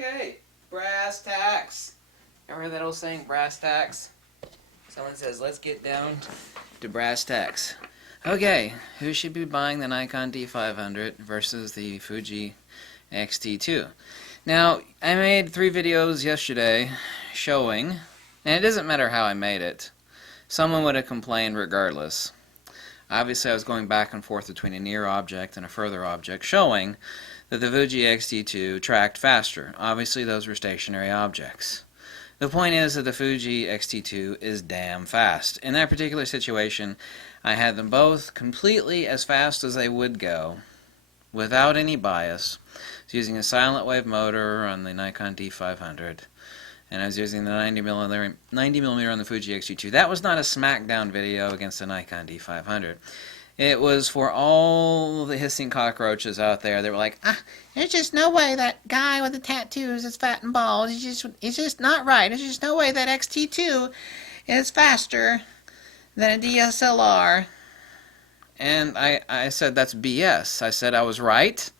Okay, brass tacks. Ever heard that old saying, brass tacks? Someone says, let's get down to brass tacks. Okay, who should be buying the Nikon D500 versus the Fuji XT2? Now, I made 3 videos yesterday showing, and it doesn't matter how I made it, someone would have complained regardless. Obviously, I was going back and forth between a near object and a further object, showing that the Fuji XT2 tracked faster. Obviously, those were stationary objects. The point is that the Fuji XT2 is damn fast. In that particular situation, I had them both completely as fast as they would go, without any bias. I was using a silent wave motor on the Nikon D500, and I was using the 90mm on the Fuji XT2. That was not a smackdown video against the Nikon D500. It was for all the hissing cockroaches out there that were like, there's just no way that guy with the tattoos is fat and bald. It's just not right. There's just no way that XT2 is faster than a DSLR. And I said that's BS. I said I was right.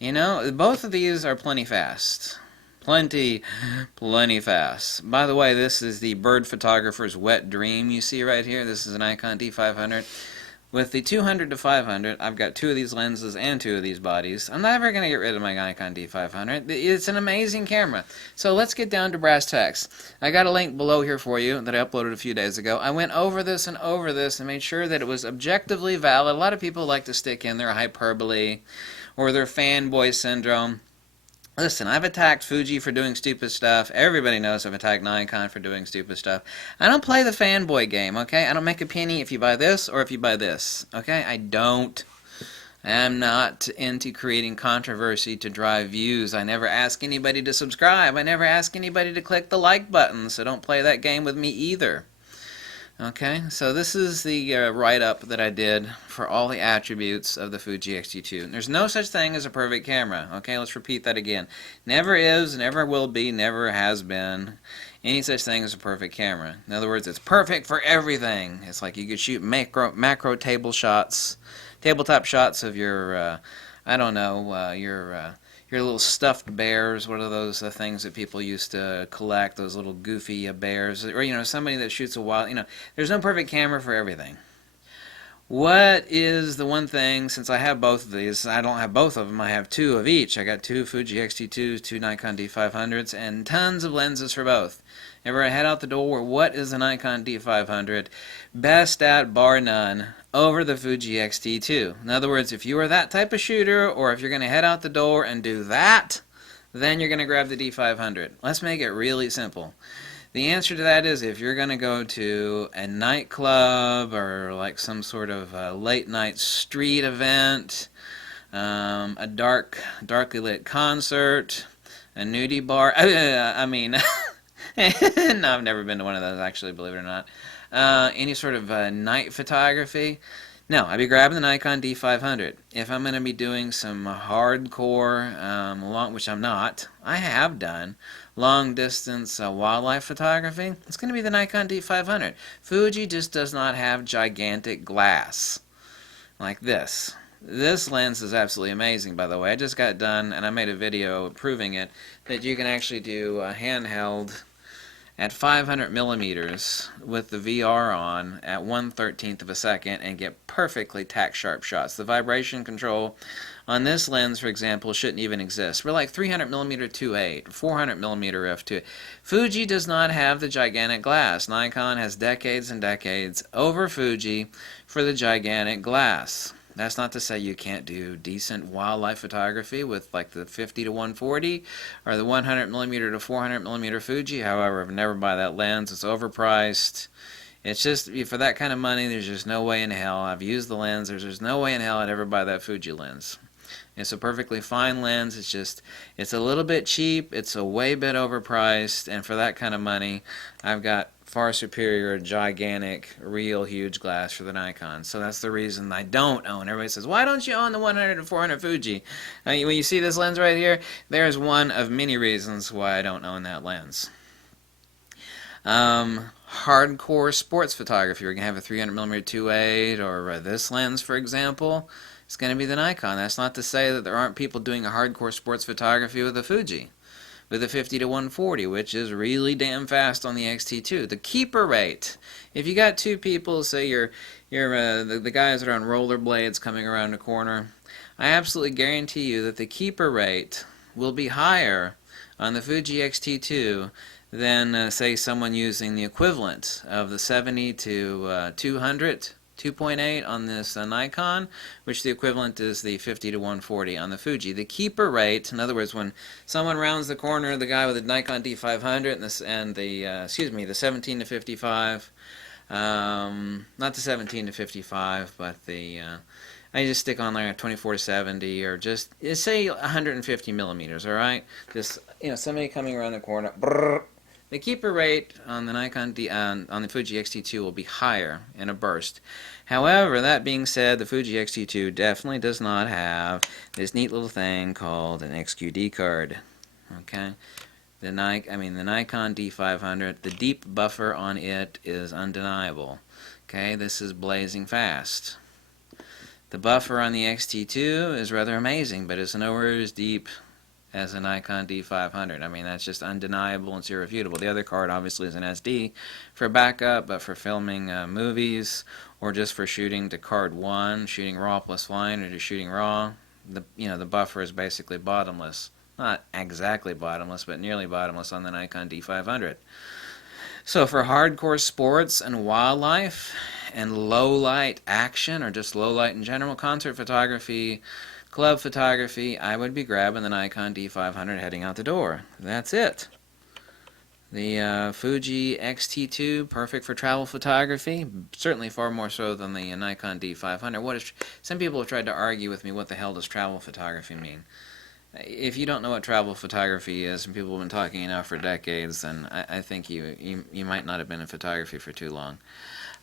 You know, both of these are plenty fast. Plenty fast. By the way, this is the bird photographer's wet dream you see right here. This is a Nikon D500. With the 200 to 500, I've got 2 of these lenses and 2 of these bodies. I'm never going to get rid of my Nikon D500. It's an amazing camera. So let's get down to brass tacks. I got a link below here for you that I uploaded a few days ago. I went over this and made sure that it was objectively valid. A lot of people like to stick in their hyperbole or their fanboy syndrome. Listen, I've attacked Fuji for doing stupid stuff. Everybody knows I've attacked Nikon for doing stupid stuff. I don't play the fanboy game, okay? I don't make a penny if you buy this or if you buy this, okay? I don't. I'm not into creating controversy to drive views. I never ask anybody to subscribe. I never ask anybody to click the like button, so don't play that game with me either. Okay, so this is the write-up that I did for all the attributes of the Fuji X-T2. There's no such thing as a perfect camera. Okay, let's repeat that again. Never is, never will be, never has been any such thing as a perfect camera. In other words, it's perfect for everything. It's like you could shoot macro tabletop shots of your, I don't know, your little stuffed bears. What are those things that people used to collect? Those little goofy bears, or somebody that shoots a wild. There's no perfect camera for everything. What is the one thing? Since I have both of these, I don't have both of them. I have 2 of each. I got 2 Fuji X-T2s, 2 Nikon D500s, and tons of lenses for both. Ever I head out the door, what is the Nikon D500 best at, bar none, over the Fuji X-T2? In other words, if you are that type of shooter, or if you're going to head out the door and do that, then you're going to grab the D500. Let's make it really simple. The answer to that is if you're going to go to a nightclub or like some sort of late night street event, a darkly lit concert, a nudie bar, no, I've never been to one of those, actually, believe it or not. Any sort of night photography? No, I'd be grabbing the Nikon D500. If I'm going to be doing some hardcore, which I'm not, I have done, long-distance wildlife photography, it's going to be the Nikon D500. Fuji just does not have gigantic glass like this. This lens is absolutely amazing, by the way. I just got done, and I made a video proving it, that you can actually do a handheld at 500 millimeters with the VR on at 1/13 of a second and get perfectly tack sharp shots. The vibration control on this lens, for example, shouldn't even exist. We're like 300 millimeter 2.8, 400 millimeter f2. Fuji does not have the gigantic glass. Nikon has decades and decades over Fuji for the gigantic glass. That's not to say you can't do decent wildlife photography with like the 50 to 140 or the 100 millimeter to 400 millimeter Fuji. However, I've never buy that lens. It's overpriced. It's just, for that kind of money, there's just no way in hell. I've used the lens. There's just no way in hell I'd ever buy that Fuji lens. It's a perfectly fine lens. It's a little bit cheap. It's a way bit overpriced. And for that kind of money, I've got far superior, gigantic, real huge glass for the Nikon. So that's the reason I don't own. Everybody says, why don't you own the 100 and 400 Fuji? When you see this lens right here, there's one of many reasons why I don't own that lens. Hardcore sports photography. We're going to have a 300mm 2.8 or this lens, for example. It's going to be the Nikon. That's not to say that there aren't people doing a hardcore sports photography with a Fuji. with a 50 to 140, which is really damn fast on the X-T2. The keeper rate, if you got two people, say the guys that are on rollerblades coming around the corner, I absolutely guarantee you that the keeper rate will be higher on the Fuji X-T2 than, say, someone using the equivalent of the 70 to 200, 2.8 on this Nikon, which the equivalent is the 50 to 140 on the Fuji. The keeper rate, in other words, when someone rounds the corner, the guy with the Nikon D500 and the 17 to 55, not the 17 to 55, but the I just stick on there a 24 to 70, or just say 150 millimeters. All right, just somebody coming around the corner. Brrr, the keeper rate on the on the Fuji X-T2 will be higher in a burst. However, that being said, the Fuji X-T2 definitely does not have this neat little thing called an XQD card. Okay, the Nikon D500, the deep buffer on it is undeniable. Okay, this is blazing fast. The buffer on the X-T2 is rather amazing, but it's nowhere as deep as a Nikon D500. I mean, that's just undeniable. It's irrefutable. The other card obviously is an SD for backup, but for filming movies or just for shooting to card 1, shooting raw plus fine, or just shooting raw, the buffer is basically bottomless. Not exactly bottomless, but nearly bottomless on the Nikon D500. So for hardcore sports and wildlife and low light action, or just low light in general, concert photography, club photography, I would be grabbing the Nikon D500 heading out the door. That's it. The Fuji XT2, perfect for travel photography, certainly far more so than the Nikon D500. Some people have tried to argue with me, what the hell does travel photography mean? If you don't know what travel photography is, and people have been talking now for decades, then I think you might not have been in photography for too long.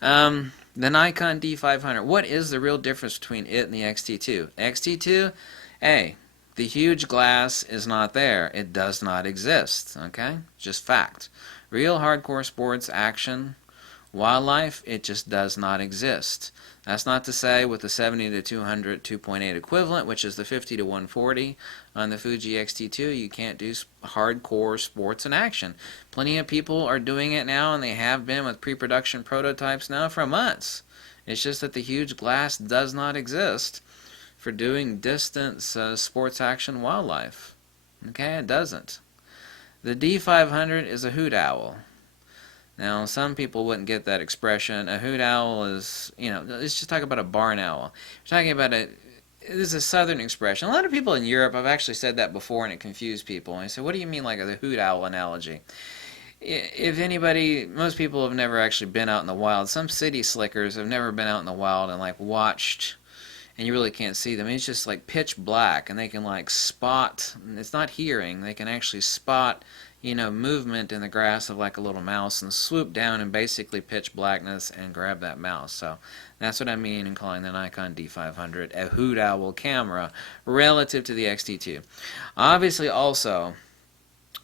The Nikon D500, what is the real difference between it and the X-T2? X-T2, the huge glass is not there. It does not exist, okay? Just fact. Real hardcore sports, action, wildlife, it just does not exist. That's not to say with the 70 to 200 2.8 equivalent, which is the 50 to 140 on the Fuji X-T2, you can't do hardcore sports and action. Plenty of people are doing it now, and they have been with pre-production prototypes now for months. It's just that the huge glass does not exist for doing distance sports action wildlife. Okay, it doesn't. The D500 is a hoot owl. Now, some people wouldn't get that expression. A hoot owl is, let's just talk about a barn owl. We're talking about this is a southern expression. A lot of people in Europe, I've actually said that before, and it confused people. And I said, what do you mean like the hoot owl analogy? If anybody, most people have never actually been out in the wild. Some city slickers have never been out in the wild and watched, and you really can't see them. It's just like pitch black, and they can spot, it's not hearing, they can actually spot movement in the grass of like a little mouse and swoop down and basically pitch blackness and grab that mouse. So that's what I mean in calling the Nikon D500 a hoot owl camera relative to the X-T2. Obviously also,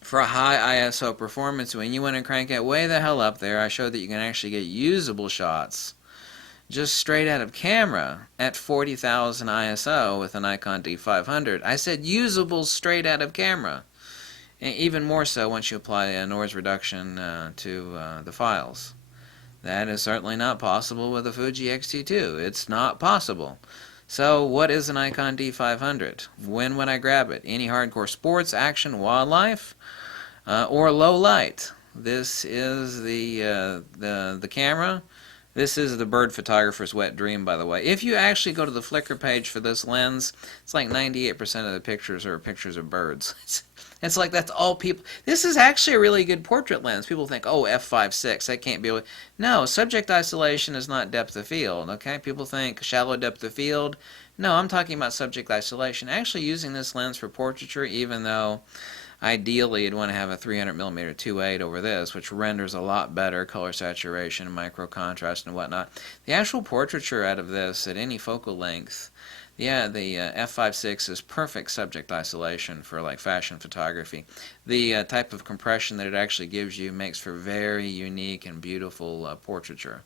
for a high ISO performance, when you want to crank it way the hell up there, I showed that you can actually get usable shots just straight out of camera at 40,000 ISO with a Nikon D500. I said usable straight out of camera. And even more so once you apply a noise reduction to the files. That is certainly not possible with the Fuji X-T2. It's not possible. So what is a Nikon D500? When would I grab it? Any hardcore sports, action, wildlife, or low light? This is the camera. This is the bird photographer's wet dream, by the way. If you actually go to the Flickr page for this lens, it's like 98% of the pictures are pictures of birds. It's like that's all people. This is actually a really good portrait lens. People think, oh, f5.6, that can't be. No, subject isolation is not depth of field. Okay, people think shallow depth of field. No, I'm talking about subject isolation. Actually, using this lens for portraiture, even though ideally you'd want to have a 300mm 2.8 over this, which renders a lot better color saturation, micro contrast, and whatnot. The actual portraiture out of this at any focal length. Yeah, the f5.6 is perfect subject isolation for fashion photography. The type of compression that it actually gives you makes for very unique and beautiful portraiture.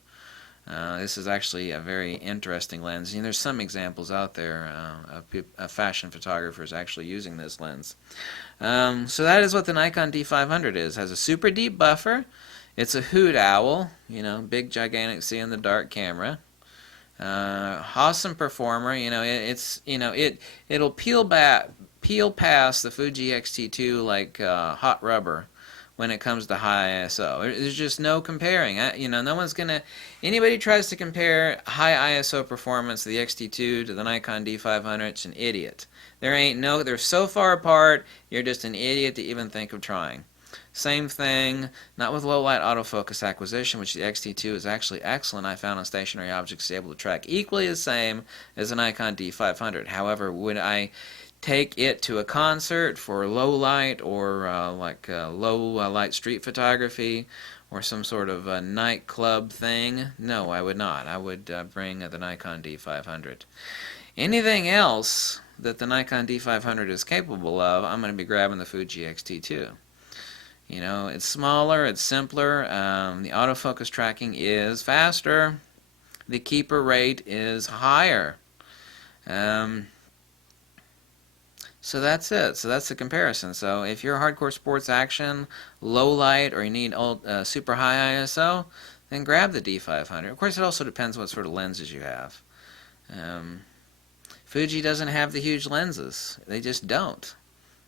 This is actually a very interesting lens. There's some examples out there of fashion photographers actually using this lens. So that is what the Nikon D500 is. It has a super deep buffer. It's a hoot owl, big gigantic see in the dark camera. Awesome performer. It'll peel past the Fuji XT2 like hot rubber when it comes to high ISO. There's just no comparing. No one's gonna. Anybody tries to compare high ISO performance of the XT2 to the Nikon D500, it's an idiot. They're so far apart. You're just an idiot to even think of trying. Same thing, not with low light autofocus acquisition, which the X-T2 is actually excellent. I found on stationary objects able to track equally the same as the Nikon D500. However, would I take it to a concert for low light or low light street photography or some sort of a nightclub thing? No, I would not. I would bring the Nikon D500. Anything else that the Nikon D500 is capable of, I'm going to be grabbing the Fuji XT2. It's smaller, it's simpler, the autofocus tracking is faster, the keeper rate is higher. So that's it. So that's the comparison. So if you're hardcore sports action, low light, or you need super high ISO, then grab the D500. Of course, it also depends what sort of lenses you have. Fuji doesn't have the huge lenses. They just don't.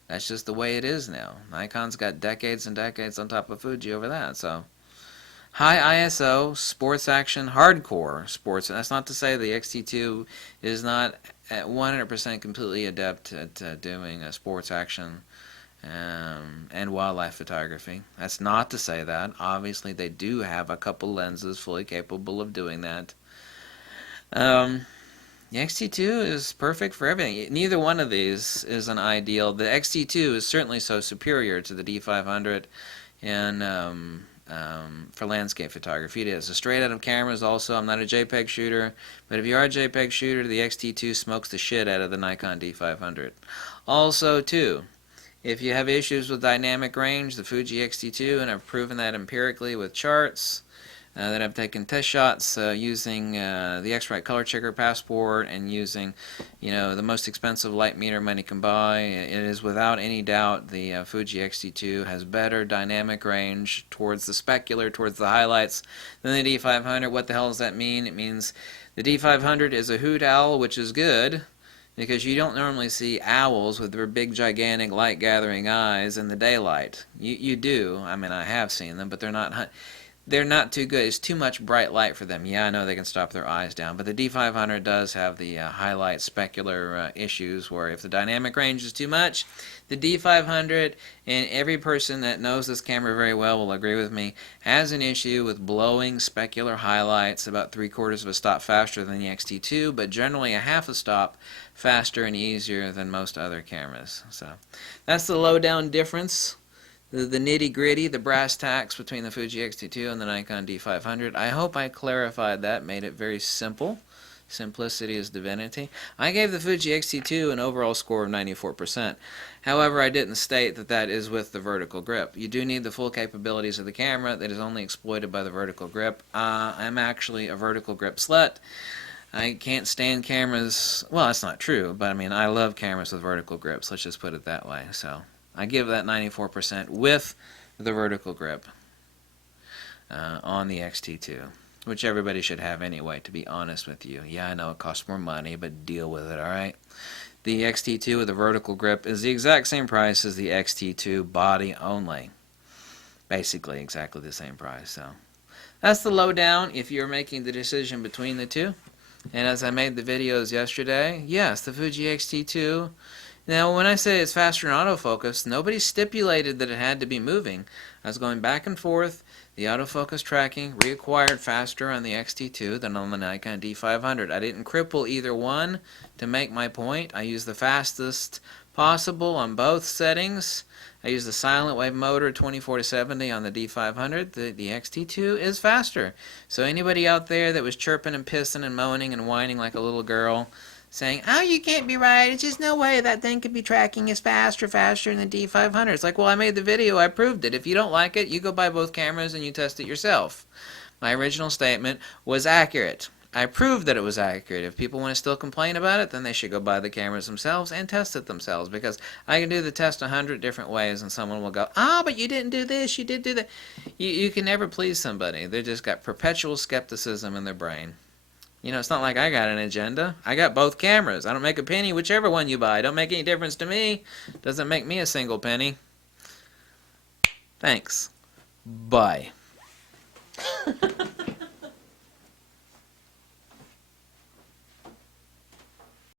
That's just the way it is now. Nikon's got decades and decades on top of Fuji over that. So high ISO, sports action, hardcore sports. And that's not to say the XT2 is not at 100% completely adept at doing sports action and wildlife photography. That's not to say that. Obviously, they do have a couple lenses fully capable of doing that. The X-T2 is perfect for everything. Neither one of these is an ideal. The X-T2 is certainly so superior to the D500 for landscape photography. It is. The straight-out of cameras also, I'm not a JPEG shooter, but if you are a JPEG shooter, the X-T2 smokes the shit out of the Nikon D500. Also, too, if you have issues with dynamic range, the Fuji X-T2, and I've proven that empirically with charts, that I've taken test shots using the X-Rite Color Checker Passport and using, the most expensive light meter money can buy. It is without any doubt the Fuji X-T2 has better dynamic range towards the specular, towards the highlights than the D500. What the hell does that mean? It means the D500 is a hoot owl, which is good, because you don't normally see owls with their big, gigantic, light-gathering eyes in the daylight. You do. I mean, I have seen them, but they're not too good. It's too much bright light for them. Yeah, I know they can stop their eyes down, but the D500 does have the highlight specular issues where if the dynamic range is too much, the D500, and every person that knows this camera very well will agree with me, has an issue with blowing specular highlights about 3/4 of a stop faster than the X-T2, but generally a half a stop faster and easier than most other cameras. So that's the lowdown difference. The nitty-gritty, the brass tacks between the Fuji X-T2 and the Nikon D500. I hope I clarified that, made it very simple. Simplicity is divinity. I gave the Fuji X-T2 an overall score of 94%. However, I didn't state that that is with the vertical grip. You do need the full capabilities of the camera that is only exploited by the vertical grip. I'm actually a vertical grip slut. I can't stand cameras. Well, that's not true, but I mean, I love cameras with vertical grips. Let's just put it that way. So I give that 94% with the vertical grip on the X-T2, which everybody should have anyway, to be honest with you. Yeah, I know it costs more money, but deal with it, alright? The X-T2 with the vertical grip is the exact same price as the X-T2 body only. Basically, exactly the same price. So that's the lowdown if you're making the decision between the two. And as I made the videos yesterday, yes, the Fuji X-T2. Now, when I say it's faster in autofocus, nobody stipulated that it had to be moving. I was going back and forth. The autofocus tracking reacquired faster on the X-T2 than on the Nikon D500. I didn't cripple either one to make my point. I used the fastest possible on both settings. I used the silent wave motor 24-70 on the D500. The X-T2 is faster. So anybody out there that was chirping and pissing and moaning and whining like a little girl, saying, oh, you can't be right, it's just no way that thing could be tracking as faster than the D500. It's like, well, I made the video, I proved it. If you don't like it, you go buy both cameras and you test it yourself. My original statement was accurate. I proved that it was accurate. If people want to still complain about it, then they should go buy the cameras themselves and test it themselves, because I can do the test 100 different ways and someone will go, "Ah, but you didn't do this, you did do that." You can never please somebody. They just got perpetual skepticism in their brain. You know, it's not like I got an agenda. I got both cameras. I don't make a penny whichever one you buy. Don't make any difference to me. Doesn't make me a single penny. Thanks. Bye.